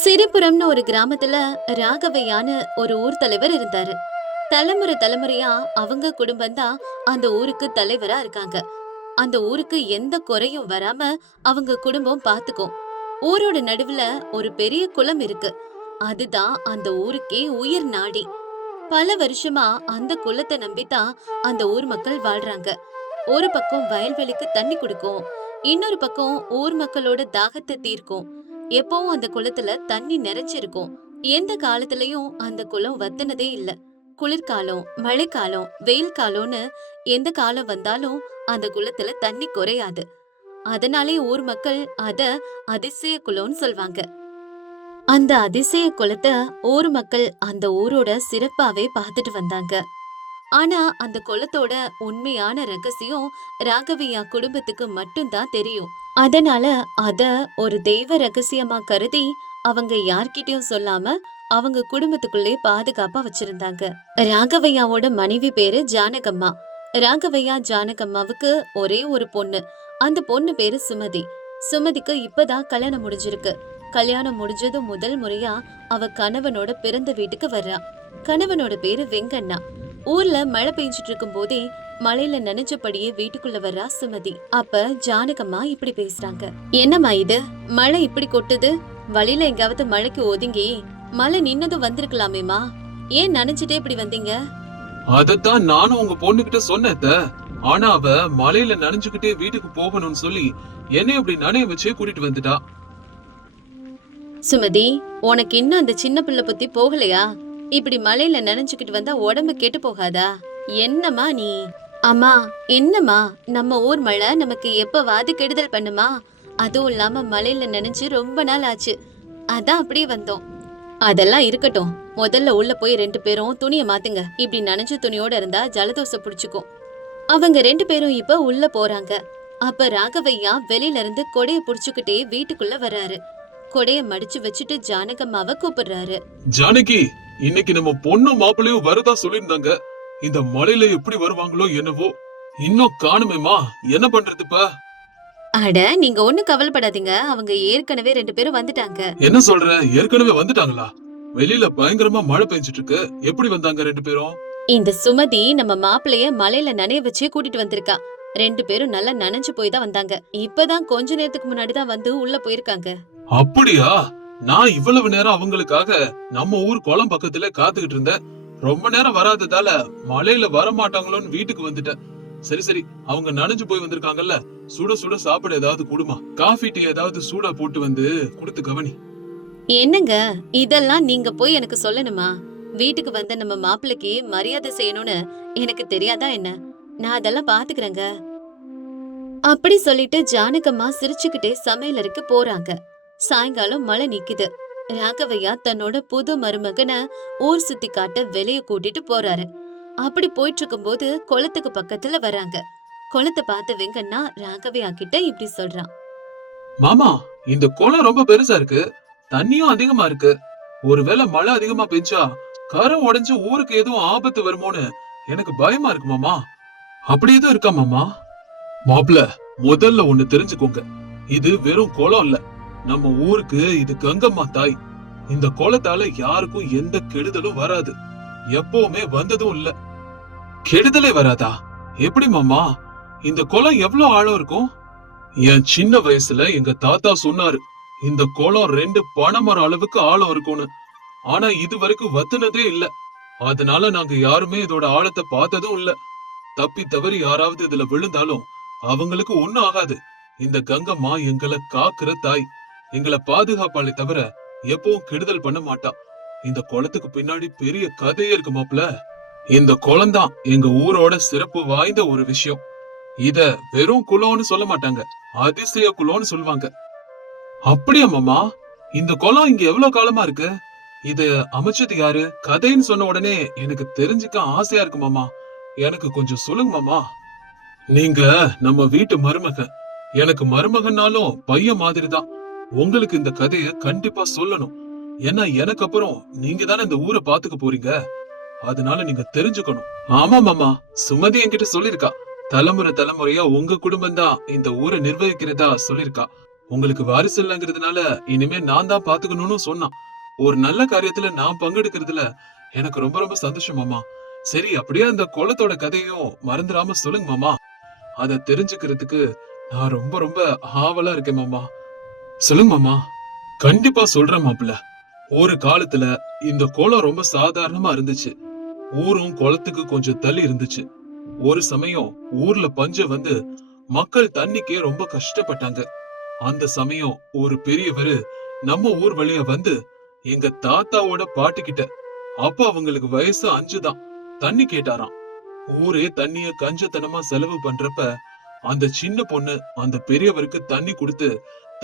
சிரிபுரம்னு ஒரு கிராமத்துல ராகவையான்னு ஒரு ஊர் தலைவர் இருந்தாரு. தலைமுறை தலைமுறையா அவங்க குடும்பம் தான் அந்த ஊருக்கு தலைவரா இருக்காங்க. அந்த ஊருக்கு எந்த குறையும் வராம அவங்க குடும்பம் பாத்துக்கும். ஊரோட நடுவுல ஒரு பெரிய குளம் இருக்கு. அதுதான் அந்த ஊருக்கே உயிர் நாடி. பல வருஷமா அந்த குளத்தை நம்பித்தான் அந்த ஊர் மக்கள் வாழ்றாங்க. ஒரு பக்கம் வயல்வெளிக்கு தண்ணி கொடுக்கும், இன்னொரு பக்கம் ஊர் மக்களோட தாகத்தை தீர்க்கும். எப்பவும் அந்த குளத்துல தண்ணி நிறைஞ்சிருக்கும். எந்த காலத்திலயும் அந்த குளம் வத்தினதே இல்ல. குளிர்காலம், மழைக்காலம், வெயில் காலம்னு எந்த காலம் வந்தாலும் அந்த குளத்துல தண்ணி குறையாது. அதனாலே ஊர் மக்கள் அத அதிசய குளம்னு சொல்வாங்க. அந்த அதிசய குளத்தை ஊர் மக்கள் அந்த ஊரோட சிறப்பாவே பார்த்துட்டு வந்தாங்க. ஆனா அந்த குளத்தோட உண்மையான ரகசியம் ராகவையா குடும்பத்துக்கு மட்டும்தான் தெரியும். அதனால அத ஒரு தெய்வ ரகசியமா கருதி அவங்க யார்கிட்டயும் சொல்லாம அவங்க குடும்பத்துக்குள்ளே பாதுகாப்பா வச்சிருந்தாங்க. ராகவையாவோட மனைவி பேரு ஜானகம்மா. ராகவையா ஜானகம்மாவுக்கு ஒரே ஒரு பொண்ணு. அந்த பொண்ணு பேரு சுமதி. சுமதிக்கு இப்பதான் கல்யாணம் முடிஞ்சிருக்கு. கல்யாணம் முடிஞ்சது முதல் முறையா அவ கணவனோட பிறந்த வீட்டுக்கு வர்றா. கணவனோட பேரு வெங்கண்ணா. ஊர்ல மழை பெஞ்சிட்டு இருக்கும் போதே மழையில நனைஞ்சபடியே வீட்டுக்குள்ள வர்றா சுமதி. அப்ப ஜானகம்மா இப்படி பேசுறாங்க. என்னம்மா இது, மழை இப்படி கொட்டுது? வழியில எங்காவது மழைக்கு ஒதுங்கி மழை நின்னதும் வந்திருக்கலாமேமா, ஏன் நனைஞ்சிட்டே இப்படி வந்தீங்க? அதத்தான் நானும் உங்க பொண்ணுகிட்ட சொன்னேன். ஆனா அவ மழையில நனைஞ்சுக்கிட்டே வீட்டுக்கு போகணும்னு சொல்லி என்னை இப்படி நனைய வச்சே கூட்டிட்டு வந்துட்டா. சுமதி, உனக்கு இன்னும் அந்த சின்ன பிள்ளை பத்தி போகலையா? இப்படி மழையில நனைஞ்சுக்கிட்டு வந்தா உடம்பு கெட்டு போகாதா? என்னம்மா நீ? அம்மா, என்னம்மா, நம்ம ஊர் மழை நமக்கு எப்பவாது கெடுதல் பண்ணுமா? அதுவும் இல்லாம மழையில நனைஞ்சு ரொம்ப நாள் ஆச்சு, அதான் அப்படியே வந்தோம். அதெல்லாம் இருக்கட்டும், முதல்ல உள்ள போய் 2 பேரும் துணியை மாத்துங்க. இப்படி நனைஞ்ச துணியோட இருந்தா ஜலதோஷம் புடிச்சுக்கும். அவங்க 2 பேரும் இப்ப உள்ள போறாங்க. அப்ப ராகவையா வெளியில இருந்து கொடைய புடிச்சுக்கிட்டே வீட்டுக்குள்ள வர்றாரு. கொடைய மடிச்சு வச்சுட்டு ஜானகம்மாவை கூப்பிடுறாரு. ஜானகி, இன்னைக்கு நம்ம பொண்ணு மாப்பிள்ளையும் வரதா சொல்லிருந்தாங்க. இந்த மழையில எப்படி வருவாங்களோ என்னவோ, இன்னும் காணுமேமா, என்ன பண்றதுப்பா? அட, நீங்க ஒண்ணு கவலைப்படாதீங்க, அவங்க ஏற்கனவே 2 பேரும் வந்துட்டாங்க. என்ன சொல்ற, ஏற்கனவே வந்துட்டாங்களா? வெளியில பயங்கரமா மழை பெஞ்சிட்டு இருக்கு, எப்படி வந்தாங்க 2 பேரும்? இந்த சுமதி நம்ம மாப்பிளைய மலையில நனைய வச்சே கூட்டிட்டு வந்திருக்கா. 2 பேரும் நல்லா நனைஞ்சு போய் தான் வந்தாங்க. இப்பதான் கொஞ்ச நேரத்துக்கு முன்னாடி தான் வந்து உள்ள போயிருக்காங்க. அப்படியா? நான் இவ்வளவு நேரம் அவங்களுக்காக நம்ம ஊர் குளம் பக்கத்துல காத்துக்கிட்டு இருந்தேன். ரொம்ப நேரம் வராததால மழையில வர மாட்டாங்களோன்னு வீட்டுக்கு வந்துட்டேன். சரி சரி, அவங்க நனைஞ்சு போய் வந்திருக்காங்கல்ல, சுட சுட சாப்பிட ஏதாவது குடுமா, காஃபி டீ ஏதாவது சூடா போட்டு வந்து குடுத்து கவனி. என்னங்க, இதெல்லாம் நீங்க போய் எனக்கு சொல்லணுமா? வீட்டுக்கு வந்த நம்ம மாப்பிளைக்கு மரியாதை செய்யணும்னு எனக்கு தெரியாதா என்ன? நான் அதெல்லாம் பாத்துக்கிறேங்க. அப்படி சொல்லிட்டு ஜானகம்மா சிரிச்சுக்கிட்டே சமையலறைக்கு போறாங்க. சாயங்காலம் மழை நிக்குது. ராகவையா தன்னோட புது மருமகனை ஊர் சுத்தி காட்ட வெளிய கூட்டிட்டு போறாரு. அப்படி போயிட்டு இருக்கும் போது குளத்துக்கு பக்கத்துல வராங்க. குளத்தை பார்த்த வெங்கண்ணா ராகவையா கிட்ட இப்படி சொல்றான். மாமா, இந்த குளம் ரொம்ப பெருசா இருக்கு, தண்ணியும் அதிகமா இருக்கு. ஒருவேளை மழை அதிகமா பெஞ்சா கரை உடைஞ்சு ஊருக்கு எதுவும் ஆபத்து வருமோன்னு எனக்கு பயமா இருக்கு மாமா. அப்படி எதுவும் இருக்கா மாமா? மாப்ள, முதல்ல ஒண்ணு தெரிஞ்சுக்கோங்க, இது வெறும் குளம் இல்ல, நம்ம ஊருக்கு இது கங்கம்மா தாய். இந்த குளத்தால யாருக்கும் எந்த கெடுதலும் வராது, எப்பவுமே வந்ததும் இல்ல. கெடுதலே வராதா? எப்படி மாமா? இந்த குளம் எவ்வளவு ஆழம் இருக்கும்? என் சின்ன வயசுல எங்க தாத்தா சொன்னாரு, இந்த குளம் 2 பனைமரம் அளவுக்கு ஆழம் இருக்கும்னு. ஆனா இது வரைக்கும் வத்துனதே இல்ல. அதனால நாங்க யாருமே இதோட ஆழத்தை பார்த்ததும் இல்ல. தப்பி தவறி யாராவது இதுல விழுந்தாலும் அவங்களுக்கு ஒண்ணும் ஆகாது. இந்த கங்கம்மா எங்களை காக்குற தாய், எங்களை பாதுகாப்பாளே தவிர எப்பவும் கெடுதல் பண்ண மாட்டா. இந்த குளத்துக்கு பின்னாடி பெரிய கதையே இருக்கு மாப்ள. இந்த குளம் தான் எங்க ஊரோட சிறப்பு வாய்ந்த ஒரு விஷயம். இத வெறும் குளம்னு சொல்ல மாட்டாங்க, அதிசய குளம்னு சொல்லுவாங்க. அப்படியா மாமா? இந்த குளம் இங்க எவ்வளவு காலமா இருக்கு? இத அமைச்சது யாரு? கதைன்னு சொன்ன உடனே எனக்கு தெரிஞ்சுக்க ஆசையா இருக்கு மாமா, எனக்கு கொஞ்சம் சொல்லுங்க மாமா. நீங்க நம்ம வீட்டு மருமகன், எனக்கு மருமகன்னாலும் பையன் மாதிரிதான். உங்களுக்கு இந்த கதைய கண்டிப்பா சொல்லணும். ஏன்னா எனக்கு அப்புறம் நீங்க தானே இந்த ஊரை பாத்துக்க போறீங்க, அதனால நீங்க தெரிஞ்சுக்கணும். ஆமா மாமா, சுமதி என்கிட்ட சொல்லிருக்கா, தலைமுறை தலைமுறையா உங்க குடும்பம் தான் இந்த ஊரை நிர்வகிக்கிறதா சொல்லிருக்கா. உங்களுக்கு வாரிசு இல்லைங்கிறதுனால இனிமே நான் தான் பாத்துக்கணும்னு சொன்னான். ஒரு நல்ல காரியத்துல நான் பங்கெடுக்கிறதுல எனக்கு ரொம்ப ரொம்ப சந்தோஷம் மாமா. சரி, அப்படியே அந்த குளத்தோட கதையும் மறந்துடாம சொல்லுங்க மாமா. அத தெரிஞ்சுக்கிறதுக்கு நான் ரொம்ப ரொம்ப ஆவலா இருக்கேன் மாமா. சொல்லுங்க மாமா. கண்டிப்பா சொல்றேன் மாப்பிள்ள. ஒரு காலத்துல இந்த குளம் ரொம்ப சாதாரணமா இருந்துச்சு. ஊரும் குளத்துக்கு கொஞ்சம் தள்ளி இருந்துச்சு. ஒரு சமயம் ஊர்ல பஞ்சம் வந்து மக்கள் தண்ணிக்கே ரொம்ப கஷ்டப்பட்டாங்க. அந்த சமயம் ஒரு பெரியவரு நம்ம ஊர் வழியா வந்து எங்க தாத்தாவோட பாட்டு கிட்ட, அப்ப அவங்களுக்கு வயசு 5 தான், தண்ணி கேட்டாராம். ஊரே தண்ணிய கஞ்சத்தனமா செலவு பண்றப்ப அந்த சின்ன பொண்ணு அந்த பெரியவருக்கு தண்ணி கொடுத்து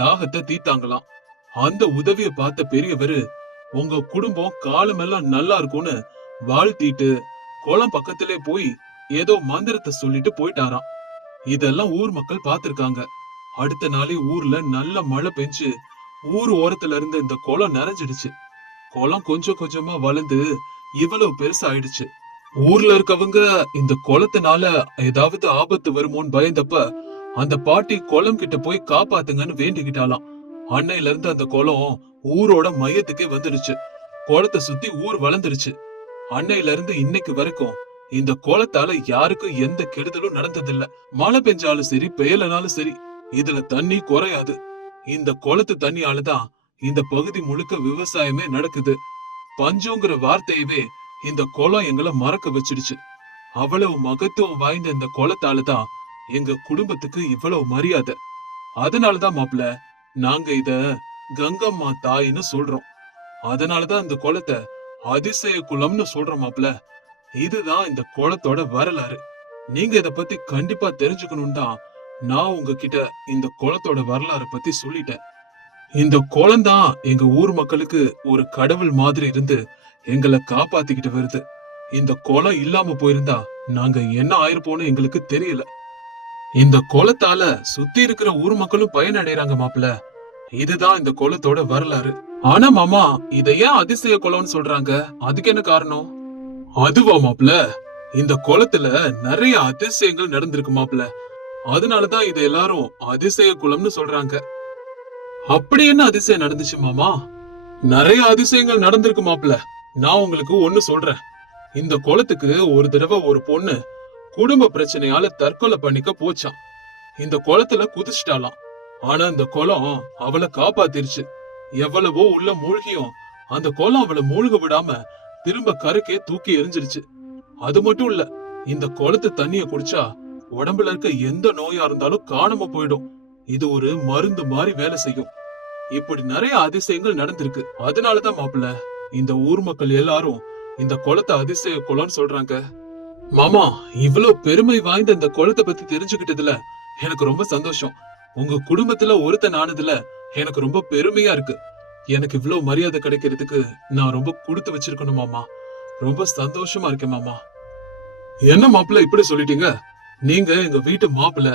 தாகத்தை தீத்தாங்களாம். அந்த உதவிய பார்த்த பெரியவரு, உங்க குடும்பம் காலமெல்லாம் நல்லா இருக்கும்னு வாழ்த்திட்டு குளம் பக்கத்திலே போய் ஏதோ மந்திரத்தை சொல்லிட்டு போயிட்டாராம். இதெல்லாம் ஊர் மக்கள் பார்த்திருக்காங்க. அடுத்த நாளே ஊர்ல நல்ல மழை பெஞ்சு ஊர் ஓரத்துல இருந்த இந்த குளம் நிறைஞ்சிடுச்சு. குளம் கொஞ்சம் கொஞ்சமா வளர்ந்து இவ்வளவு பெருசா ஆயிடுச்சு. ஊர்ல இருக்கவங்க இந்த குளத்தினால ஏதாவது ஆபத்து வருமோன்னு பயந்தப்ப அந்த பாட்டி குளம் கிட்ட போய் காப்பாத்துங்கன்னு வேண்டிக்கிட்டாலாம். அன்னையில இருந்து அந்த குளம் ஊரோட மையத்துக்கே வந்துடுச்சு. குளத்தை சுத்தி ஊர் வளர்ந்துருச்சு. அன்னையில இருந்து இன்னைக்கு வரைக்கும் இந்த குளத்தால யாருக்கும் எந்த கெடுதலும் நடந்ததில்ல. மழை பெஞ்சாலும் சரி, பெய்யலனாலும் சரி, இதுல தண்ணி குறையாது. இந்த குளத்து தண்ணியாலதான் இந்த பகுதி முழுக்க விவசாயமே நடக்குது. பஞ்சங்கிற வார்த்தையவே இந்த குளம் எங்களை மறக்க வச்சிடுச்சு. அவ்வளவு மகத்துவம் வாய்ந்த இந்த குளத்தாலதான் எங்க குடும்பத்துக்கு இவ்வளவு மரியாதை. அதனாலதான் மாப்பிள்ள நாங்க இத கங்கம்மா தாயின்னு சொல்றோம். அதனாலதான் இந்த குளத்தை அதிசய குளம்னு சொல்றோம் மாப்பிள்ள. இதுதான் இந்த குளத்தோட வரலாறு. நீங்க இத பத்தி கண்டிப்பா தெரிஞ்சுக்கணும் தான் நான் உங்ககிட்ட இந்த குளத்தோட வரலாறு பத்தி சொல்லிட்டேன். இந்த குளம் தான் எங்க ஊர் மக்களுக்கு ஒரு கடவுள் மாதிரி இருந்து எங்களை காப்பாத்திக்கிட்டு வருது. இந்த குளம் இல்லாம போயிருந்தா நாங்க என்ன ஆயிருப்போம்னு எங்களுக்கு தெரியல. இந்த குளத்தால சுத்தி இருக்கிற ஊர் மக்களும் பயனடைறாங்க மாப்பிள்ள. இதுதான் இந்த குளத்தோட வரலாறு. ஆனா மாமா, இத ஏன் அதிசய குளம்னு சொல்றாங்க? அதுக்கு என்ன காரணம்? அதுவா மாப்பிள்ள, இந்த குளத்துல நிறைய அதிசயங்கள் நடந்திருக்கு மாப்பிள்ள. அதனாலதான் இத எல்லாரும் அதிசய குளம்னு சொல்றாங்க. அப்படி என்ன அதிசயம் நடந்துச்சு மாமா? நிறைய அதிசயங்கள் நடந்திருக்கு மாப்பிள்ள. நான் உங்களுக்கு ஒண்ணு சொல்றேன். இந்த குளத்துக்கு ஒரு தடவை ஒரு பொண்ணு குடும்ப பிரச்சனையால தற்கொலை பண்ணிக்க போச்சான். இந்த குளத்துல குதிச்சிட்டாலாம். ஆனா இந்த குளம் அவளை காப்பாத்திருச்சு. எவ்வளவோ உள்ள மூழ்கியும் அந்த குளம் அவளை மூழ்க விடாம திரும்ப கரைக்கே தூக்கி எரிஞ்சிருச்சு. அது மட்டும் இல்ல, இந்த குளத்து தண்ணிய குடிச்சா உடம்புல இருக்க எந்த நோயா இருந்தாலும் காணாம போயிடும். இது ஒரு மருந்து மாதிரி வேலை செய்யும். இப்படி நிறைய அதிசயங்கள் நடந்திருக்கு. அதனாலதான் மாப்பிள்ள இந்த ஊர் மக்கள் எல்லாரும் இந்த குளத்தை அதிசய குளம்னு சொல்றாங்க. மாமா, இவ்வளவு பெருமை வாய்ந்த இந்த குளத்தை பத்தி தெரிஞ்சுக்கிட்டதுல எனக்கு ரொம்ப சந்தோஷம். உங்க குடும்பத்துல ஒருத்தன் ஆனதுல எனக்கு ரொம்ப பெருமையா இருக்கு. எனக்கு இவ்வளவு மரியாதை கிடைக்கிறதுக்கு நான் ரொம்ப கொடுத்து வச்சிருக்கணும் மாமா. ரொம்ப சந்தோஷமா இருக்கேன் மாமா. என்ன மாப்பிள்ள இப்படி சொல்லிட்டீங்க? நீங்க எங்க வீட்டு மாப்பிள்ள.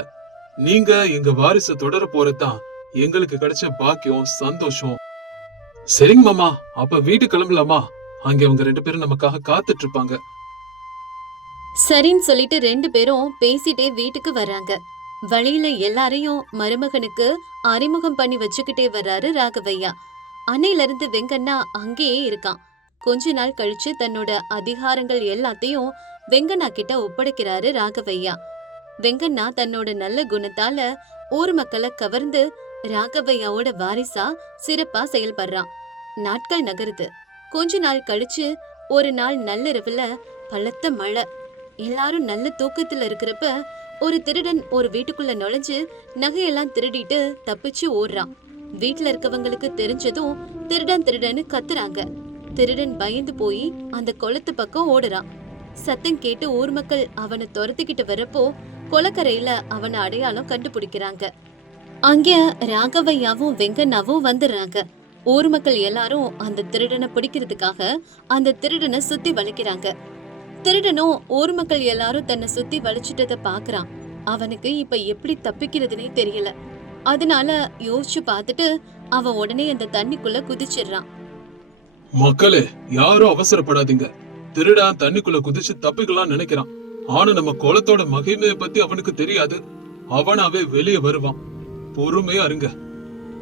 நீங்க எங்க வாரிசு தொடர போறதுதான் எங்களுக்கு கிடைச்ச பாக்கியம், சந்தோஷம். சரிங்க மாமா, அப்ப வீட்டுக்கு கிளம்பலாமா? அங்க அவங்க 2 பேரும் நமக்காக காத்துட்டு இருப்பாங்க. சரின்னு சொல்லிட்டு 2 பேரும் பேசிட்டே வீட்டுக்கு வர்றாங்க. வழியில எல்லாரையும் மருமகனுக்கு அறிமுகம் பண்ணி வச்சுக்கிட்டே வர்றாரு ராகவையா. அன்னையில இருந்து வெங்கண்ணா அங்கேயே இருக்கான். கொஞ்ச நாள் கழிச்சு தன்னோட அதிகாரங்கள் எல்லாத்தையும் வெங்கண்ணா கிட்ட ஒப்படைக்கிறாரு ராகவையா. வெங்கண்ணா தன்னோட நல்ல குணத்தால ஊர் மக்களை கவர்ந்து ராகவையாவோட வாரிசா சிறப்பா செயல்படுறான். நாட்கள் நகருது. கொஞ்ச நாள் கழிச்சு ஒரு நாள் நள்ளிரவுல பலத்த மழை. எல்லாரும் நல்ல தூக்கத்துல இருக்கிறப்ப ஒரு திருடன் ஒரு வீட்டுக்குள்ள நுழைஞ்சு நகையெல்லாம் திருடிட்டு தப்பிச்சு ஓடுறான். வீட்டுல இருக்கவங்களுக்கு தெரிஞ்சதும் திருடன் திருடன்னு கத்துறாங்க. திருடன் பயந்து போய் அந்த குளத்து பக்கம் ஓடுறான். சத்தம் கேட்டு ஊர் மக்கள் அவனை துரத்திக்கிட்டு வரப்போ கொலக்கரையில அவனை அடையாளம் கண்டுபிடிக்கிறாங்க. அங்க ராகவையாவும் வெங்கண்ணாவும் வந்துடுறாங்க. ஊர் மக்கள் எல்லாரும் அந்த திருடனை பிடிக்கிறதுக்காக அந்த திருடனை சுத்தி வளைக்கிறாங்க. திருடனும் ஊர் மக்கள் எல்லாரும் தன்னை சுத்தி வளைச்சிட்டத பாக்குறான். அவனுக்கு இப்ப எப்படி தப்பிக்கிறதுனே தெரியல. அதனால யோசிச்சு பார்த்துட்டு அவன் உடனே அந்த தண்ணிக்குள்ள குதிச்சிடுறான். மக்களே, யாரும் அவசரப்படாதீங்க. திருடன் தண்ணிக்குள்ள குதிச்சு தப்பிக்கலாம் நினைக்கிறான். ஆனா நம்ம குளத்தோட மகிமையை பத்தி அவனுக்கு தெரியாது. அவனாவே வெளியே வருவான். பொறுமையா இருங்க.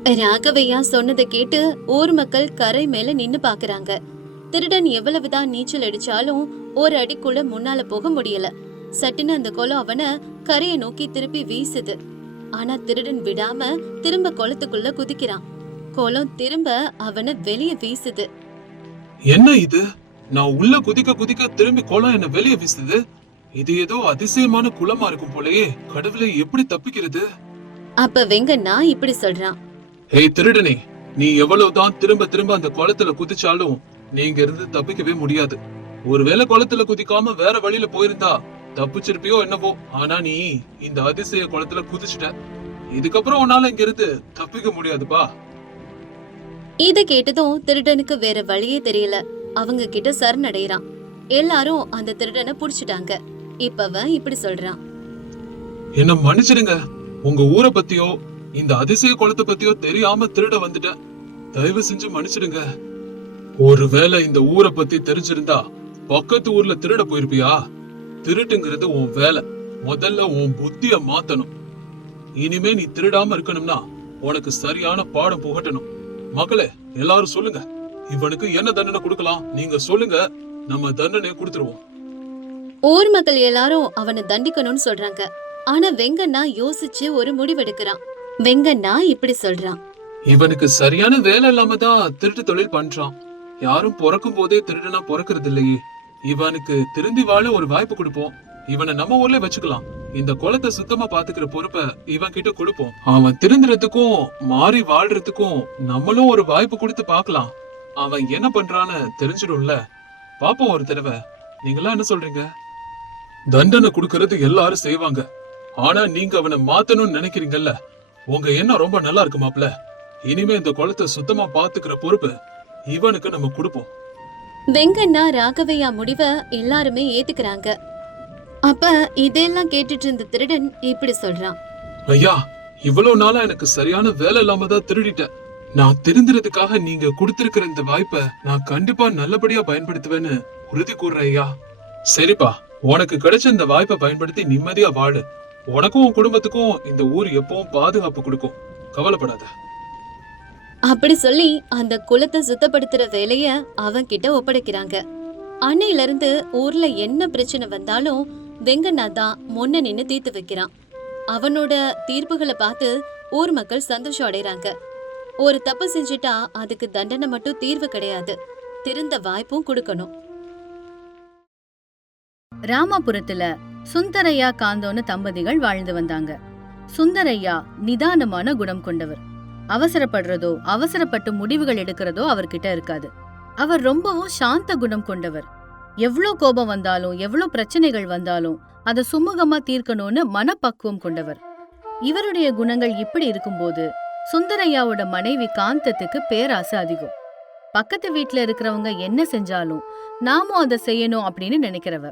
ராகவையா சொன்னதை கேட்டு ஊர் மக்கள் கரை மேல நின்னு பாக்குறாங்க. திருடன் எவ்வளவுதான் நீச்சல் அடிச்சாலும் ஒரு அடிக்குள்ள முன்னால போக முடியல. சட்டுன்னு அந்த குளம் அவனை கரையை நோக்கி திருப்பி வீசுது. ஆனா திருடன் விடாம திரும்ப குளத்துக்குள்ள குதிக்கிறான். குளம் திரும்ப அவனை வெளியே வீசுது. என்ன இது? நான் உள்ள குதிக்க குதிக்க திரும்பி குளம் என்ன வெளியே வீசுது. இது ஏதோ அதிசயமான குளமா இருக்கும் போலயே. கடவுளே, எப்படி தப்பிக்கிறது? அப்ப வெங்கண்ணா இப்படி சொல்றான். ஏய் திருடனே, நீ எவ்வளவுதான் திரும்ப திரும்ப அந்த குளத்துல குதிச்சாலும் நீங்க இருந்து தப்பிக்கவே முடியாது. ஒருவேளை குளத்துல குதிக்காம வேற வழியில போயிருந்தா தப்பிச்சிருப்பியோ என்னவோ. ஆனா நீ இந்த அதிசய குளத்துல குதிச்சுட்ட. இதுக்கப்புறம் உன்னால இங்க இருந்து தப்பிக்க முடியாதுப்பா. இத கேட்டதும் திருடனுக்கு வேற வழியே தெரியல. அவங்க கிட்ட சரணடைறான். எல்லாரும் அந்த திருடனை புடிச்சிட்டாங்க. இப்ப அவன் இப்படி சொல்றான். என்ன மன்னிச்சிடுங்க. உங்க ஊரை பத்தியோ இந்த அதிசய குளத்தை பத்தியோ தெரியாம திருட வந்துட்டேன். தயவு செஞ்சு மன்னிச்சிடுங்க. ஒருவேளை இந்த ஊரை பத்தி தெரிஞ்சிருந்தா பக்கத்து ஊர்ல திருட போயிருப்பியா? திருட்டுங்கிறது உன் வேலை. முதல்ல உன் புத்திய மாத்தணும். இனிமே நீ திருடாம இருக்கணும்னா உனக்கு சரியான பாடம் புகட்டணும். மக்களே, எல்லாரும் சொல்லுங்க, இவனுக்கு என்ன தண்டனை கொடுக்கலாம்? நீங்க சொல்லுங்க, நம்ம தண்டனை கொடுத்துருவோம். ஊர் மக்கள் எல்லாரும் அவனை தண்டிக்கணும்னு சொல்றாங்க. ஆனா வெங்கண்ணா யோசிச்சு ஒரு முடிவெடுக்கிறான். வெங்கண்ணா இப்படி சொல்றான். இவனுக்கு சரியான வேலை இல்லாம தான் திருட்டு தொழில் பண்றான். யாரும் பிறக்கும் போதே திருடனா பிறக்கிறது இல்லையே. இவனுக்கு திருந்தி வாழ ஒரு வாய்ப்பு கொடுப்போம். இவனை நம்ம ஊர்ல வச்சுக்கலாம். இந்த குளத்தை சுத்தமா பாத்துக்கிற பொறுப்பை இவன் கிட்ட கொடுப்போம். அவன் திருந்துறதுக்கும் மாறி வாழ்றதுக்கும் நம்மளும் ஒரு வாய்ப்பு கொடுத்து பாக்கலாம். அவன் என்ன பண்றான்னு தெரிஞ்சிடும்ல. பாப்போம் ஒரு தடவை. நீங்களா என்ன சொல்றீங்க? தண்டனை கொடுக்கறது எல்லாரும் செய்வாங்க. ஆனா நீங்க அவனை மாத்தணும்னு நினைக்கிறீங்கல்ல, உங்க எண்ணம் ரொம்ப நல்லா இருக்கு மாப்ள. இனிமே இந்த குளத்தை சுத்தமா பாத்துக்கிற பொறுப்பு இவனுக்கு நம்ம கொடுப்போம். வெங்கண்ணா ராகவையா முடிவ எல்லாருமே ஏத்துக்கிறாங்க. அப்ப இதெல்லாம் கேட்டுட்டு இருந்த திருடன் இப்படி சொல்றான். ஐயா, இவ்வளவு நாளா எனக்கு சரியான வேலை இல்லாம தான் திருடிட்டேன். நான் திருந்துறதுக்காக நீங்க கொடுத்திருக்கிற இந்த வாய்ப்பை நான் கண்டிப்பா நல்லபடியா பயன்படுத்துவேன்னு உறுதி கூறுறேன் ஐயா. சரிப்பா, உனக்கு கிடைச்ச இந்த வாய்ப்பை பயன்படுத்தி நிம்மதியா வாழு. உனக்கும் உன் குடும்பத்துக்கும் இந்த ஊர் எப்பவும் பாதுகாப்பு கொடுக்கும். கவலைப்படாத. அப்படி சொல்லி அந்த குளத்தை சுத்தப்படுத்துற வேலைய அவன் கிட்ட ஒப்படைக்கிறாங்க. அன்னையில இருந்து ஊர்ல என்ன பிரச்சனை வந்தாலும் வெங்கண்ணா தான் முன்ன நின்னு தீர்த்து வைக்கிறான். அவனோட தீர்ப்புகளை பார்த்து ஊர் மக்கள் சந்தோஷம் அடைறாங்க. ஒரு தப்பு செஞ்சுட்டா அதுக்கு தண்டனை மட்டும் தீர்வு கிடையாது, திருந்த வாய்ப்பும் கொடுக்கணும். ராமாபுரத்துல சுந்தரையா காந்தோன்னு தம்பதிகள் வாழ்ந்து வந்தாங்க. சுந்தரையா நிதானமான குணம் கொண்டவர். அவசரப்படுறதோ அவசரப்பட்டு முடிவுகள் எடுக்கிறதோ அவர்கிட்ட இருக்காது. அவர் ரொம்பவும் சாந்த குணம் கொண்டவர். எவ்ளோ கோபம் வந்தாலும் எவ்ளோ பிரச்சனைகள் வந்தாலும் அதை சுமூகமா தீர்க்கணும்னு மனப்பக்குவம் கொண்டவர். இவருடைய குணங்கள் இப்படி இருக்கும்போது சுந்தரையாவோட மனைவி காந்தத்துக்கு பேராசை அதிகம். பக்கத்து வீட்டுல இருக்கிறவங்க என்ன செஞ்சாலும் நாமும் அதை செய்யணும் அப்படின்னு நினைக்கிறவ.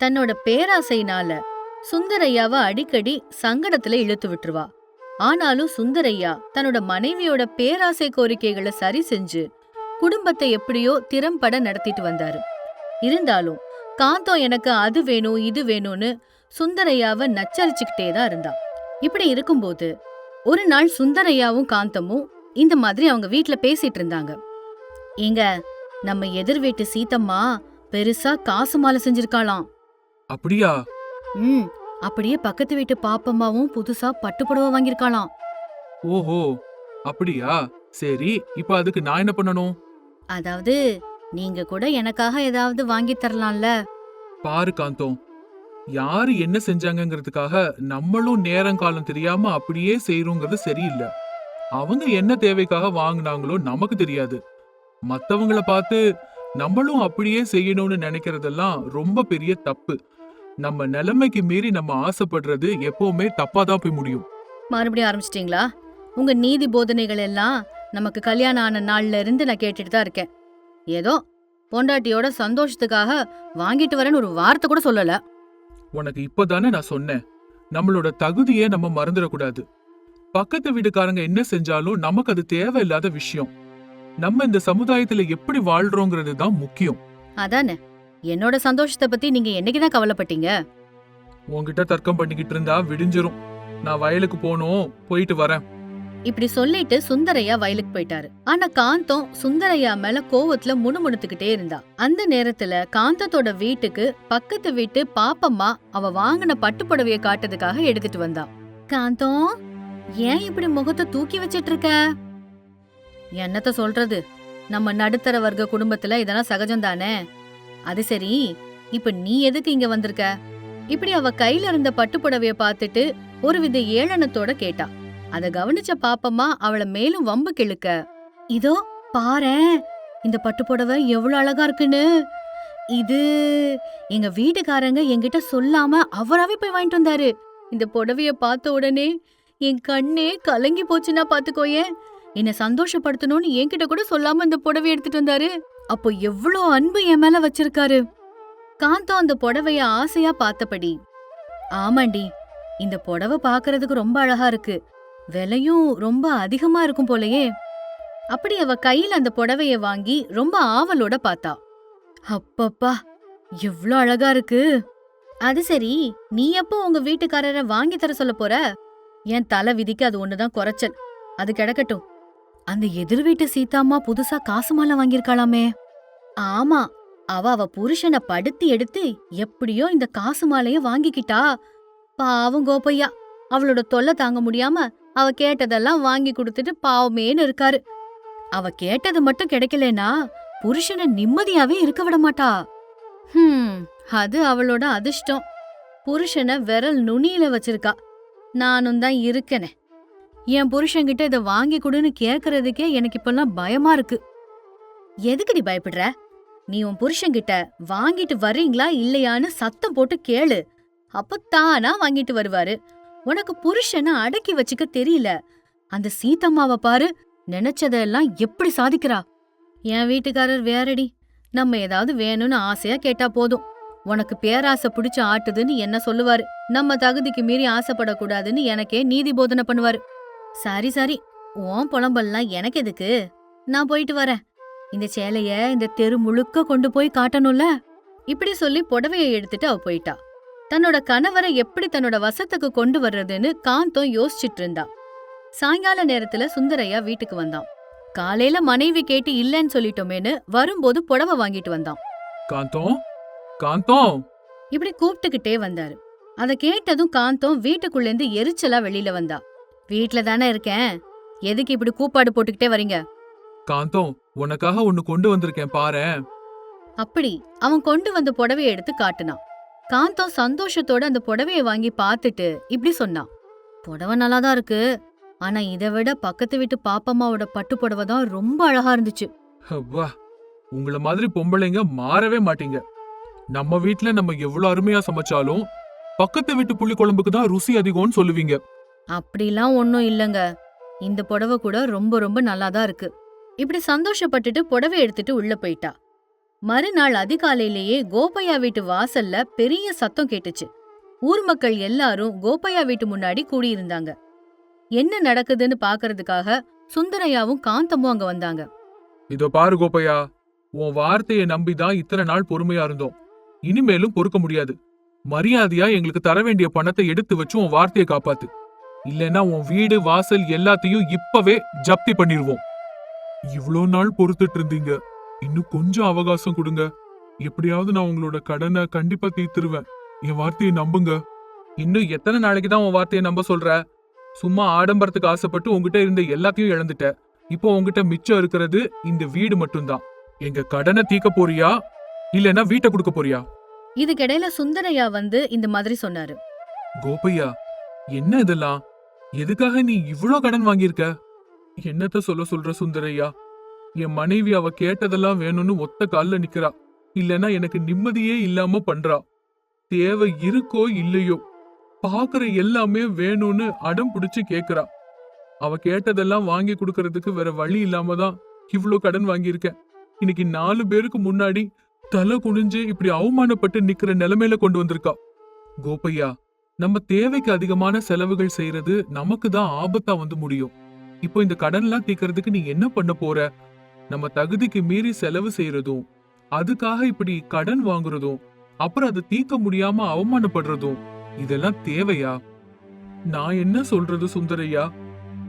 தன்னோட பேராசையினால சுந்தரையாவை அடிக்கடி சங்கடத்துல இழுத்து விட்டுருவா. ஆனாலும் சுந்தரையா தன்னோட மனைவியோட பேராசை கோரிக்கைகளை சரி செஞ்சு குடும்பத்தை எப்படியோ திறம்பட நடத்திட்டு வந்தாரு. இருந்தாலும் காந்தம் எனக்கு அது வேணும் இது வேணும்னு சுந்தரையாவை நச்சரிச்சுக்கிட்டே தான் இருந்தா. இப்படி இருக்கும்போது ஒரு நாள் சுந்தரையாவும் காந்தமும் இந்த மாதிரி அவங்க வீட்டுல பேசிட்டு இருந்தாங்க. ஏங்க, நம்ம எதிர் வீட்டு சீத்தம்மா பெருசா காசு மாலை செஞ்சிருக்காளாம். அப்படியா? அப்படியே பக்கத்து வீட்டு பாப்பம்மாவும் புதுசா பட்டுப்புடவை வாங்கிருக்காளாம். ஓஹோ, அப்படியா? சரி, இப்ப அதுக்கு நான் என்ன பண்ணணும்? அதாவது நீங்க கூட எனக்காக ஏதாவது வாங்கி தரலாம்ல. பாரு காந்தம், யாரு என்ன செஞ்சாங்கங்கிறதுக்காக நம்மளும் நேரங்காலம் தெரியாம அப்படியே செய்யறோங்கிறது சரியில்லை. அவங்க என்ன தேவைக்காக வாங்கினாங்களோ நமக்கு தெரியாது. மத்தவங்கள பார்த்து நம்மளும் அப்படியே செய்யணும்னு நினைக்கிறதெல்லாம் ரொம்ப பெரிய தப்பு. நம்ம நிலைமைக்கு மீறி நம்ம ஆசைப்படுறது எப்பவுமே தப்பாதான் போய் முடியும். மறுபடியும் ஆரம்பிச்சிட்டீங்களா? உங்க நீதி போதனைகள் எல்லாம் நமக்கு கல்யாணம் ஆன நாள்ல இருந்து நான் கேட்டுட்டு தான் இருக்கேன். ஏதோ பொண்டாட்டியோட சந்தோஷத்துக்காக வாங்கிட்டு வரேன்னு ஒரு வார்த்தை கூட சொல்லல. உனக்கு இப்பதானே நான் சொன்னேன், நம்மளோட தகுதியை நம்ம மறந்துடக்கூடாது. பக்கத்து வீட்டுக்காரங்க என்ன செஞ்சாலும் நமக்கு அது தேவையில்லாத விஷயம். நம்ம இந்த சமுதாயத்துல எப்படி வாழ்றோங்கிறது தான் முக்கியம். அதானே, என்னோட சந்தோஷத்தை பத்தி நீங்க என்னைக்குதான் கவலைப்பட்டீங்க? உன்கிட்ட தர்க்கம் பண்ணிக்கிட்டு இருந்தா விடிஞ்சிரும். நான் வயலுக்கு போகணும், போயிட்டு வரேன். இப்படி சொல்லிட்டு சுந்தரையா வயலுக்கு போயிட்டாரு. ஆனா காந்தம் சுந்தரையா மேல கோவத்துல முணுமுணுத்துக்கிட்டே இருந்தா. அந்த நேரத்துல காந்தத்தோட வீட்டுக்கு பக்கத்து வீட்டு பாப்பம்மா அவ வாங்கின பட்டுப்புடவைய காட்டுறதுக்காக எடுத்துட்டு வந்தா. காந்தம், ஏன் இப்படி முகத்தை தூக்கி வச்சிட்டு இருக்க? என்னத்த சொல்றது, நம்ம நடுத்தர வர்க்க குடும்பத்துல இதெல்லாம் சகஜம் தானே. அது சரி, இப்ப நீ எதுக்கு இங்க வந்திருக்க? இப்படி அவ கையில இருந்த பட்டுப்புடவைய பார்த்துட்டு ஒருவித ஏளனத்தோட கேட்டா. அத கவனிச்ச பாப்பம்மா அவளை மேலும் வம்பு கிழுக்க, இதோ பாரேன், இந்த பட்டுப்புடவை எவ்வளவு அழகா இருக்குன்னு. இது எங்க வீட்டுக்காரங்க என்கிட்ட சொல்லாம அவராவே போய் வாங்கிட்டு வந்தாரு. இந்த புடவைய பார்த்த உடனே என் கண்ணே கலங்கி போச்சுன்னா பாத்துக்கோயேன். என்ன சந்தோஷப்படுத்தணும்னு என்கிட்ட கூட சொல்லாம இந்த புடவைய எடுத்துட்டு வந்தாரு. அப்போ எவ்வளோ அன்பு என் மேல வச்சிருக்காரு. காந்தம் அந்த புடவைய ஆசையா பார்த்தபடி, ஆமாண்டி, இந்த புடவை பாக்குறதுக்கு ரொம்ப அழகா இருக்கு, விலையும் ரொம்ப அதிகமா இருக்கும் போலயே. அப்படி அவ கையில அந்த புடவைய வாங்கி ரொம்ப ஆவலோட பார்த்தா. அப்பப்பா, எவ்ளோ அழகா இருக்கு. அது சரி, நீ எப்போ உங்க வீட்டுக்காரரை வாங்கி தர சொல்ல போற? என் தலை விதிக்கு அது ஒண்ணுதான் குறைச்சல். அது கிடக்கட்டும். அந்த எதிர் வீட்டு சீதாம்மா புதுசா காசு மாலை வாங்கியிருக்காளாமே. ஆமா, அவ புருஷனை படுத்தி எடுத்து எப்படியோ இந்த காசு மாலைய வாங்கிக்கிட்டா. பாவம் கோப்பையா, அவளோட தொல்லை தாங்க முடியாம அவ கேட்டதெல்லாம் வாங்கி கொடுத்துட்டு பாவமேன்னு இருக்காரு. அவ கேட்டது மட்டும் கிடைக்கலனா புருஷனை நிம்மதியாவே இருக்க விட மாட்டா. அது அவளோட அதிர்ஷ்டம். புருஷனை விரல் நுனியில வச்சிருக்கா. நானும் தான் இருக்கனே. என் புருஷன்கிட்ட இதை வாங்கி கொடுன்னு கேக்குறதுக்கே எனக்கு இப்பெல்லாம் பயமா இருக்கு. எதுக்குடி பயப்படுற? நீ உன் புருஷன்கிட்ட வாங்கிட்டு வர்றீங்களா இல்லையான்னு சத்தம் போட்டு கேளு. அப்ப தானா வாங்கிட்டு வருவாரு. உனக்கு புருஷனை அடக்கி வச்சுக்க தெரியல. அந்த சீதம்மாவை பாரு, நினைச்சதெல்லாம் எப்படி சாதிக்கிறா. என் வீட்டுக்காரர் வேறடி. நம்ம ஏதாவது வேணும்னு ஆசையா கேட்டா போதும், உனக்கு பேராசை பிடிச்சு ஆட்டுதுன்னு என்ன சொல்லுவாரு. நம்ம தகுதிக்கு மீறி ஆசைப்படக்கூடாதுன்னு எனக்கே நீதி போதனை பண்ணுவாரு. சரி சரி, உன் புலம்பல்லாம் எனக்கு எதுக்கு? நான் போயிட்டு வரேன். இந்த சேலைய இந்த தெரு முழுக்க கொண்டு போய் காட்டணும்ல. இப்படி சொல்லி புடவைய எடுத்துட்டு அவ போயிட்டா. தன்னோட கணவரை எப்படி தன்னோட வசத்துக்கு கொண்டு வர்றதுன்னு காந்தம் யோசிச்சுட்டு இருந்தா. சாயங்கால நேரத்துல சுந்தரையா வீட்டுக்கு வந்தான். காலையில மனைவி கேட்டு இல்லன்னு சொல்லிட்டோமேன்னு வரும்போது புடவை வாங்கிட்டு வந்தான். காந்தம், காந்தம், இப்படி கூப்பிட்டுக்கிட்டே வந்தாரு. அத கேட்டதும் காந்தம் வீட்டுக்குள்ள இருந்து எரிச்சலா வெளியில வந்தா. வீட்ல தானே இருக்கேன், எதுக்கு இப்படி கூப்பாடு போட்டுக்கிட்டே வரீங்க? காந்தம், உனக்காக ஒன்னு கொண்டு வந்திருக்கேன் பாரேன். அப்படி அவன் கொண்டு வந்த புடவைய எடுத்து காட்டுனான். காந்தம் சந்தோஷத்தோட அந்த புடவைய வாங்கி பார்த்துட்டு இப்படி சொன்னான். புடவை நல்லாதான் இருக்கு, ஆனா இதை விட பக்கத்து வீட்டு பாப்பம்மாவோட பட்டு புடவை தான் ரொம்ப அழகா இருந்துச்சு. வா, உங்கள மாதிரி பொம்பளைங்க மாறவே மாட்டீங்க. நம்ம வீட்ல நம்ம எவ்வளவு அருமையா சமைச்சாலும் பக்கத்து வீட்டு புளி குழம்புக்கு தான் ருசி அதிகம்னு சொல்லுவீங்க. அப்படிலாம் ஒன்னும் இல்லங்க, இந்த புடவை கூட ரொம்ப ரொம்ப நல்லாதான் இருக்கு. இப்படி சந்தோஷப்பட்டுட்டு புடவை எடுத்துட்டு உள்ள போயிட்டா. மறுநாள் அதிகாலையிலேயே கோபையா வீட்டு வாசல்ல பெரிய சத்தம் கேட்டுச்சு. ஊர் மக்கள் எல்லாரும் கோபையா வீட்டு முன்னாடி கூடியிருந்தாங்க. என்ன நடக்குதுன்னு பாக்குறதுக்காக சுந்தரையாவும் காந்தமும் அங்க வந்தாங்க. இதோ பாரு கோபையா, உன் வார்த்தையை நம்பிதான் இத்தனை நாள் பொறுமையா இருந்தோம். இனிமேலும் பொறுக்க முடியாது. மரியாதையா எங்களுக்கு தர வேண்டிய பணத்தை எடுத்து வச்சு உன் வார்த்தையை காப்பாத்து. இல்லைன்னா உன் வீடு வாசல் எல்லாத்தையும் இப்பவே ஜப்தி பண்ணிருவோம். இவ்ளோ நாள் பொறுத்துட்டு இருந்தீங்க, இன்னும் கொஞ்சம் அவகாசம் கொடுங்க. எப்படியாவது நான் உங்களோட கடனை கண்டிப்பா தீர்த்துருவேன். என் வார்த்தையை நம்புங்க. இன்னும் எத்தனை நாளைக்கு தான் உன் வார்த்தையை நம்ப சொல்ற? சும்மா ஆடம்பரத்துக்கு ஆசைப்பட்டு உங்ககிட்ட இருந்த எல்லாத்தையும் இழந்துட்ட. இப்போ உங்ககிட்ட மிச்சம் இருக்கிறது இந்த வீடு மட்டும்தான். எங்க கடனை தீக்க போறியா இல்லனா வீட்டை கொடுக்க போறியா? இதுக்கிடையில சுந்தரையா வந்து இந்த மாதிரி சொன்னாரு. கோபையா, என்ன இதெல்லாம்? எதுக்காக நீ இவ்ளோ கடன் வாங்கியிருக்க? என்னத்த சொல்ற சுந்தரையா? என் மனைவி அவ கேட்டதெல்லாம் வேணும்னு ஒத்த கால்ல நிக்கிறா. இல்லனா எனக்கு நிம்மதியே இல்லாம பண்றா. தேவை இருக்கோ இல்லையோ, பாக்குற எல்லாமே வேணும்னு அடம் பிடிச்சு கேக்குறா. அவ கேட்டதெல்லாம் வாங்கி கொடுக்கறதுக்கு வேற வழி இல்லாம தான் இவ்ளோ கடன் வாங்கியிருக்கேன். இன்னைக்கு 4 பேருக்கு முன்னாடி தலை குனிஞ்சு இப்படி அவமானப்பட்டு நிக்கிற நிலைமையில கொண்டு வந்திருக்கா. கோபையா, நம்ம தேவைக்கு அதிகமான செலவுகள் செய்யறது நமக்கு தான் ஆபத்தா வந்து முடியும். இப்போ இந்த கடன்லாம் தீக்கிறதுக்கு நீ என்ன பண்ண போற? நம்ம தகுதிக்கு மீறி செலவு செய்யறதும், அதுக்காக இப்படி கடன் வாங்குறதும், அப்புறம் அதை தீர்க்க முடியாம அவமானப்படுறதும், இதெல்லாம் தேவையா? நான் என்ன சொல்றது சுந்தரையா?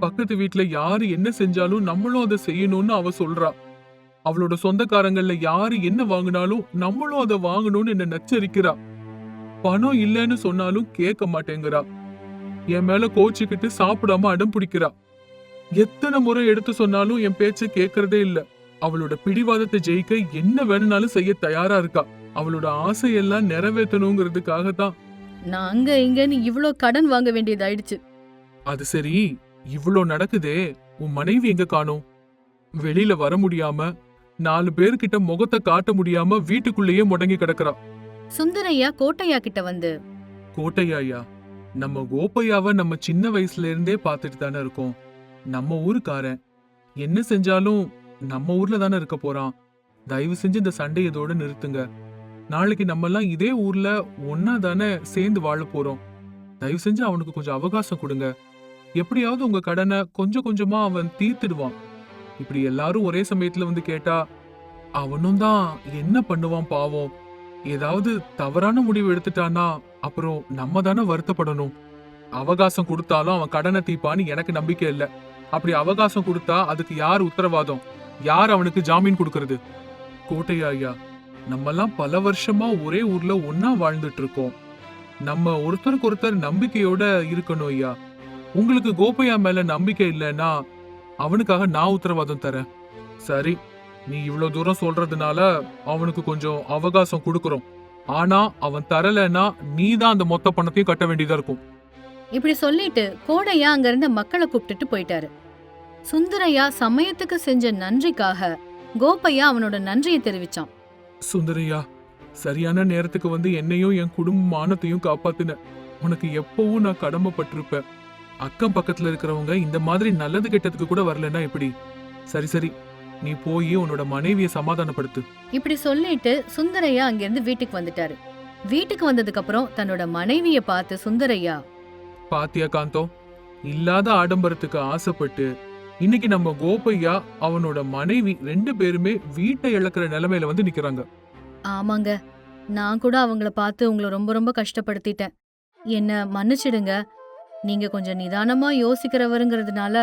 பக்கத்து வீட்ல யாரு என்ன செஞ்சாலும் நம்மளும் அதை செய்யணும்னு அவ சொல்றா. அவளோட சொந்தக்காரங்கள்ல யாரு என்ன வாங்கினாலும் நம்மளும் அதை வாங்கணும்னு என்ன நச்சரிக்கிறா. பணம் இல்லைன்னு சொன்னாலும் கேட்க மாட்டேங்கிறா. என் மேல கோச்சுக்கிட்டு சாப்பிடாம அடம் பிடிக்கிறா. எத்தனை முறை எடுத்து சொன்னாலும் என் பேச்ச கேட்கறதே இல்ல. அவளோட பிடிவாதத்தை ஜெயிக்க என்ன வேணும்னாலும் செய்ய தயாரா இருக்கா. அவளோட ஆசையெல்லாம் நிறைவேற்றணுங்கிறதுக்காக தான். நான் அங்க இங்கன்னு இவ்ளோ கடன் வாங்க வேண்டியதாயிடுச்சு. அது சரி, இவ்ளோ நடக்குதே, உன் மனைவி எங்க காணோம்? வெளியில வர முடியாம 4 பேர்கிட்ட முகத்தை காட்ட முடியாம வீட்டுக்குள்ளேயே முடங்கி கிடக்குறா. சுந்தரையா கோட்டையா கிட்ட வந்து, கோட்டையாயா, நம்ம கோப்பையாவ நம்ம சின்ன வயசுல இருந்தே பாத்துட்டு தானே இருக்கோம். நம்ம ஊருக்காரன் என்ன செஞ்சாலும் நம்ம ஊர்ல தானே இருக்க போறான். தயவு செஞ்சு இந்த சண்டை இதோட நிறுத்துங்க. நாளைக்கு நம்ம எல்லாம் இதே ஊர்ல ஒன்னா தானே சேர்ந்து வாழ போறோம். தயவு செஞ்சு அவனுக்கு கொஞ்சம் அவகாசம் கொடுங்க. எப்படியாவது உங்க கடனை கொஞ்சம் கொஞ்சமா அவன் தீர்த்துடுவான். இப்படி எல்லாரும் ஒரே சமயத்துல வந்து கேட்டா அவனும் தான் என்ன பண்ணுவான் பாவம். ஏதாவது தவறான முடிவு எடுத்துட்டானா அப்புறம் நம்ம தானே வருத்தப்படணும். அவகாசம் கொடுத்தாலும் அவன் கடனை தீப்பான்னு எனக்கு நம்பிக்கை இல்ல. அப்படி அவகாசம் கொடுத்தா அதுக்கு யார் உத்தரவாதம்? யார் அவனுக்கு ஜாமீன் கொடுக்கறது? கோட்டையா ஐயா, நம்மெல்லாம் பல வருஷமா ஒரே ஊர்ல ஒன்னா வாழ்ந்துட்டு இருக்கோம். நம்ம ஒருத்தருக்கு ஒருத்தர் நம்பிக்கையோட இருக்கணும் ஐயா. உங்களுக்கு கோப்பையா மேல நம்பிக்கை இல்லைன்னா அவனுக்காக நான் உத்தரவாதம் தரேன். சரி, நீ இவ்வளவு தூரம் சொல்றதுனால அவனுக்கு கொஞ்சம் அவகாசம் கொடுக்கறோம். ஆனா அவன் தரலன்னா நீ தான் அந்த மொத்த பணத்தையும் கட்ட வேண்டியதா இருக்கும். இப்படி சொல்லிட்டு கோடையா அங்க இருந்த மக்களை கூப்பிட்டுட்டு போயிட்டாரு. சுந்தரையா சமயத்துக்கு செஞ்ச நன்றிக்காக கோப்பையா அவனோட நன்றியை தெரிவிச்சான். சுந்தரையா, சரியான நேரத்துக்கு வந்து என்னையும் என் குடும்ப மானத்தையும் காப்பாத்தின. உனக்கு எப்பவும் நான் கடமைப்பட்டிருப்பேன். அக்கம் பக்கத்துல இருக்கிறவங்க இந்த மாதிரி நல்லது கெட்டதுக்கு கூட வரலன்னா எப்படி? சரி சரி, நீ போய் உன்னோட மனைவியை சமாதானப்படுத்து. இப்படி சொல்லிட்டு சுந்தரையா அங்கிருந்து வீட்டுக்கு வந்துட்டாரு. வீட்டுக்கு வந்ததுக்கு அப்புறம் தன்னோட மனைவிய பார்த்து சுந்தரையா, பாத்தியா காந்தம், இல்லாத ஆடம்பரத்துக்கு ஆசைப்பட்டு இன்னைக்கு நம்ம கோப்பையா அவனோட மனைவி 2 பேருமே வீட்டை இழக்கிற நிலைமையில வந்து நிக்கிறாங்க. ஆமாங்க, நான் கூட அவங்கள பார்த்து உங்களை ரொம்ப ரொம்ப கஷ்டப்படுத்திட்டேன். என்ன மன்னிச்சிடுங்க. நீங்க கொஞ்சம் நிதானமா யோசிக்கிறவருங்கிறதுனால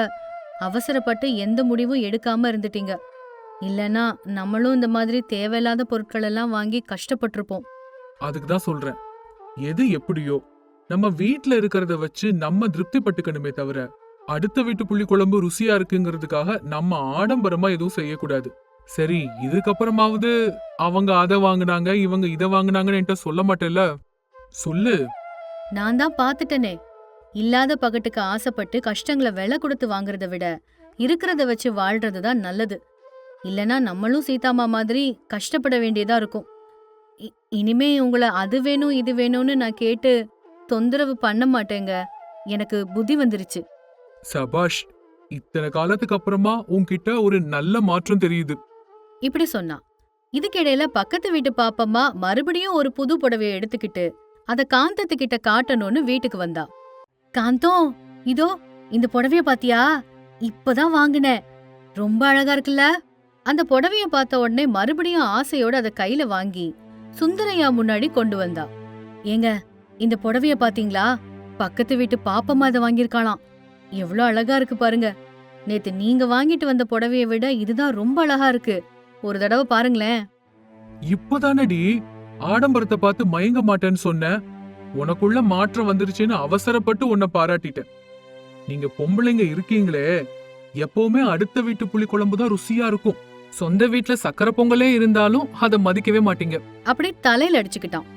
அவசரப்பட்டு எந்த முடிவும் எடுக்காம இருந்துட்டீங்க. இல்லனா நம்மளும் இந்த மாதிரி தேவையில்லாத பொருட்கள் எல்லாம் வாங்கி கஷ்டப்பட்டிருப்போம். அதுக்கு தான் சொல்றேன், எது எப்படியோ நம்ம வீட்ல இருக்கிறத வச்சு நம்ம திருப்தி பட்டுக்கணுமே தவிர அடுத்த வீட்டு புளிக்குழம்பு ருசியா இருக்குங்கிறதுக்காக நம்ம ஆடம்பரமா எதுவும் செய்யக்கூடாது. சரி, இதுக்கப்புறமாவது அவங்க அதை வாங்குனாங்க இவங்க இதை வாங்குனாங்கன்னு என்கிட்ட சொல்ல மாட்டேல்ல? சொல்லு. நான் தான் பாத்துட்டேனே, இல்லாத பகட்டுக்கு ஆசைப்பட்டு கஷ்டங்களை விலை கொடுத்து வாங்குறத விட இருக்கிறத வச்சு வாழ்றதுதான் நல்லது. இல்லனா நம்மளும் சீதாமா மாதிரி கஷ்டப்பட வேண்டியதா இருக்கும். இனிமே உங்களை அது வேணும் இது வேணும்னு நான் கேட்டு தொந்தரவு பண்ண மாட்டேங்க. எனக்கு புத்தி வந்துருச்சு. சபாஷ், இத்தனை காலத்துக்கு அப்புறமா உன்கிட்ட ஒரு நல்ல மாற்றம் தெரியுது. இப்படி சொன்னா. இதுக்கிடையில பக்கத்து வீட்டு பாப்பம்மா மறுபடியும் ஒரு புது புடவைய எடுத்துக்கிட்டு அத காந்தத்துக்கிட்ட காட்டணும்னு வீட்டுக்கு வந்தா. காந்தம், இதோ இந்த புடவைய பாத்தியா? இப்பதான் வாங்குனேன். ரொம்ப அழகா இருக்குல்ல? அந்த புடவைய பார்த்த உடனே மறுபடியும் ஆசையோட அத கையில வாங்கி சுந்தரையா முன்னாடி கொண்டு வந்தா. ஏங்க, இந்த புடவைய பாத்தீங்களா? பக்கத்து வீட்டு பாப்பம்மா இத வாங்கியிருக்காளாம். எவ்வளவு அழகா இருக்கு பாருங்க. நேத்து நீங்க வாங்கிட்டு வந்த புடவைய விட இதுதான் ரொம்ப அழகா இருக்கு. ஒரு தடவை பாருங்களேன். இப்பதானடி ஆடம்பரத்தை பார்த்து மயங்க மாட்டேன்னு சொன்ன. உனக்குள்ள மாற்றம் வந்துருச்சுன்னு அவசரப்பட்டு உன்னை பாராட்டிட்டேன். நீங்க பொம்பளைங்க இருக்கீங்களே, எப்பவுமே அடுத்த வீட்டு புளிக்குழம்பு தான் ருசியா இருக்கும். சொந்த வீட்டுல சக்கரை பொங்கலே இருந்தாலும் அதை மதிக்கவே மாட்டீங்க. அப்படி தலையில அடிச்சுக்கிட்டான்.